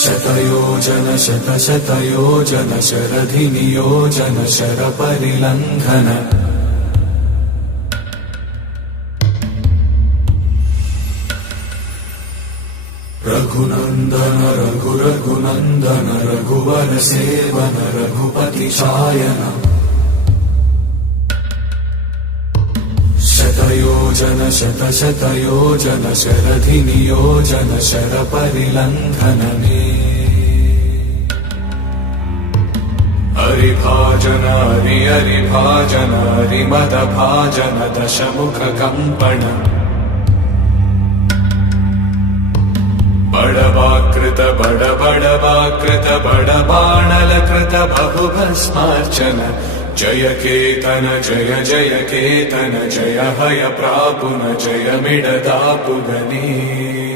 शतयोजन शतशतयोजन शरधिनियोजन शरपरिलङ्घन रघुनन्दन रघुरघुनन्दन रघुवर सेवन रघुपति चायन शतयोजन शतशतयोजन शरधिनियोजन शरपरिलङ्घन हरिभाजन हरिभाजन हरिमदभाजन दशमुखकम्पण बड़वाकृत बड़वाकृत बड़बाणलकृत बहुभस्मार्चन जय केतन जय केतन जय हय प्रापुन जय मिडदापुगनी।